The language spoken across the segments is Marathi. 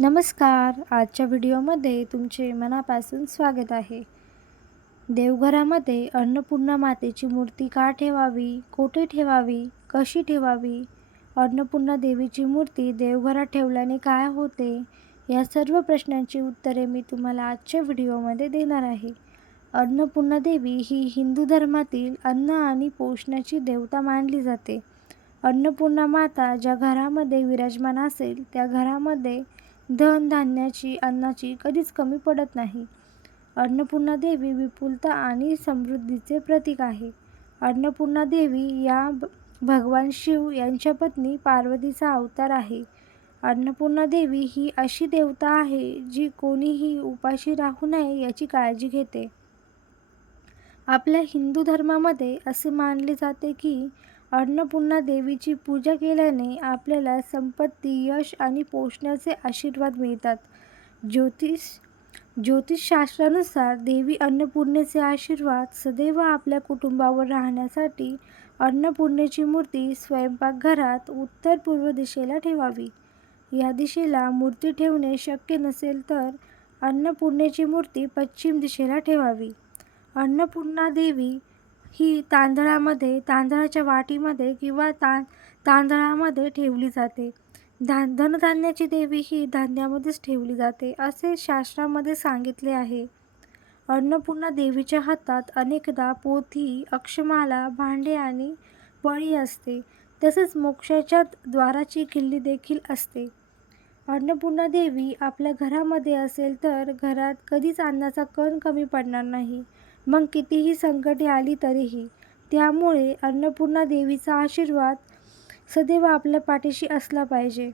नमस्कार. आजच्या व्हिडिओमध्ये तुमचे मनापासून स्वागत आहे. देवघरामध्ये अन्नपूर्णा मातेची मूर्ती का ठेवावी? कोठे ठेवावी? कशी ठेवावी? अन्नपूर्णा देवीची मूर्ती देवघरात ठेवल्याने काय होते? या सर्व प्रश्नांची उत्तरे मी तुम्हाला आजच्या व्हिडिओमध्ये देणार आहे. अन्नपूर्णा देवी ही हिंदू धर्मातील अन्न आणि पोषणाची देवता मानली जाते. अन्नपूर्णा माता ज्या घरामध्ये विराजमान असेल त्या घरामध्ये धन धान्याची अन्नाची कधीच कमी पडत नाही. अन्नपूर्णा देवी विपुलता आणि समृद्धीचे प्रतीक आहे. अन्नपूर्णा देवी या भगवान शिव यांच्या पत्नी पार्वतीचा अवतार आहे. अन्नपूर्णा देवी ही अशी देवता आहे जी कोणीही उपाशी राहू नये याची काळजी घेते. आपल्या हिंदू धर्मामध्ये असे मानले जाते की अन्नपूर्णा देवीची पूजा केल्याने आपल्याला संपत्ती यश आणि पोषणाचे आशीर्वाद मिळतात. ज्योतिष ज्योतिषशास्त्रानुसार देवी अन्नपूर्णेचे आशीर्वाद सदैव आपल्या कुटुंबावर राहण्यासाठी अन्नपूर्णेची मूर्ती स्वयंपाकघरात उत्तर पूर्व दिशेला ठेवावी. या दिशेला मूर्ती ठेवणे शक्य नसेल तर अन्नपूर्णेची मूर्ती पश्चिम दिशेला ठेवावी. अन्नपूर्णा देवी ही तांदळामध्ये तांदळाच्या वाटीमध्ये किंवा तां तांदळामध्ये ठेवली जाते. धा धनधान्याची देवी ही धान्यामध्येच ठेवली जाते असे शास्त्रामध्ये सांगितले आहे. अन्नपूर्णा देवीच्या हातात अनेकदा पोथी अक्षमाला भांडे आणि पळी असते. तसेच मोक्षाच्या द्वाराची किल्ली देखील असते. अन्नपूर्णा देवी आपल्या घरामध्ये असेल तर घरात कधीच अन्नाचा कण कमी पडणार नाही. मग कितीही संकटे आली तरीही त्यामुळे अन्नपूर्णा देवीचा आशीर्वाद सदैव आपल्या पाठीशी असला पाहिजे.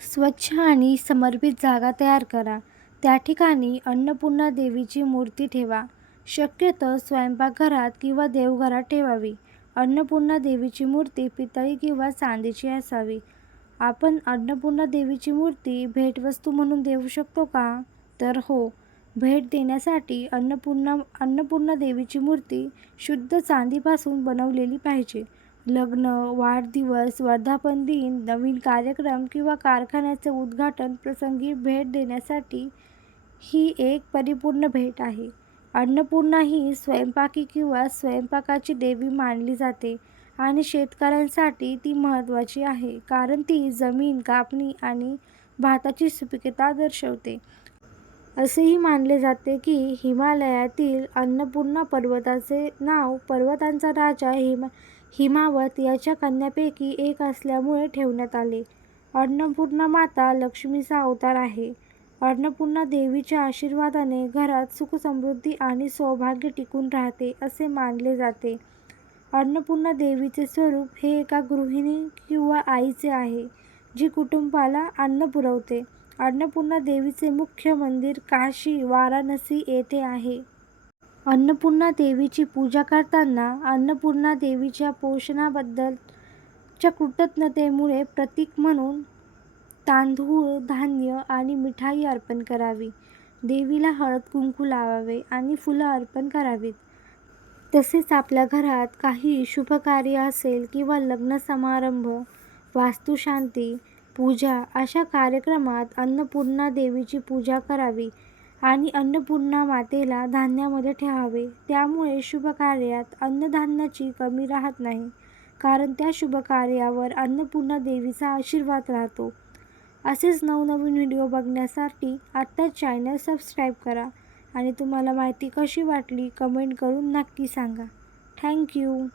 स्वच्छ आणि समर्पित जागा तयार करा. त्या ठिकाणी अन्नपूर्णा देवीची मूर्ती ठेवा. शक्यतो स्वयंपाकघरात किंवा देवघरात ठेवावी. अन्नपूर्णा देवीची मूर्ती पितळी किंवा चांदीची असावी. आपण अन्नपूर्णा देवीची मूर्ती भेटवस्तू म्हणून देऊ शकतो का? तर हो. भेट देण्यासाठी अन्नपूर्णा अन्नपूर्णा देवीची मूर्ती शुद्ध चांदीपासून बनवलेली पाहिजे. लग्न वाढदिवस वर्धापन दिन नवीन कार्यक्रम किंवा कारखान्याचे उद्घाटन प्रसंगी भेट देण्यासाठी ही एक परिपूर्ण भेट आहे. अन्नपूर्णा ही स्वयंपाकी किंवा स्वयंपाकाची देवी मानली जाते आणि शेतकऱ्यांसाठी ती महत्त्वाची आहे कारण ती जमीन कापणी आणि भाताची सुपिकता दर्शवते. असेही मानले जाते की हिमालयातील अन्नपूर्णा पर्वताचे नाव पर्वतांचा राजा हिमा हिमावत याच्या कन्यापैकी एक असल्यामुळे ठेवण्यात आले. अन्नपूर्णा माता लक्ष्मीचा अवतार आहे. अन्नपूर्णा देवीच्या आशीर्वादाने घरात सुखसमृद्धी आणि सौभाग्य टिकून राहते असे मानले जाते. अन्नपूर्णा देवीचे स्वरूप हे एका गृहिणी किंवा आईचे आहे जी कुटुंबाला अन्न पुरवते. अन्नपूर्णा देवीचे मुख्य मंदिर काशी वाराणसी येथे आहे. अन्नपूर्णा देवीची पूजा करताना अन्नपूर्णा देवीच्या पोषणाबद्दलच्या कृतज्ञतेमुळे प्रतीक म्हणून तांदूळ धान्य आणि मिठाई अर्पण करावी. देवीला हळद कुंकू लावावे आणि फुलं अर्पण करावीत. तसेच आपल्या घरात काही शुभकार्य असेल किंवा लग्न समारंभ वास्तुशांती पूजा. अशा कार्यक्रमात अन्नपूर्णा देवीची पूजा करावी आणि अन्नपूर्णा मातेला धान्यामध्ये ठेवावे. त्यामुळे शुभ कार्यात अन्नधान्याची कमी राहत नाही कारण त्या शुभ कार्यावर अन्नपूर्णा देवीचा आशीर्वाद राहतो. असेच नवनवीन व्हिडिओ बघण्यासाठी आत्ताच चॅनल सबस्क्राईब करा आणि तुम्हाला माहिती कशी वाटली कमेंट करून नक्की सांगा. थँक्यू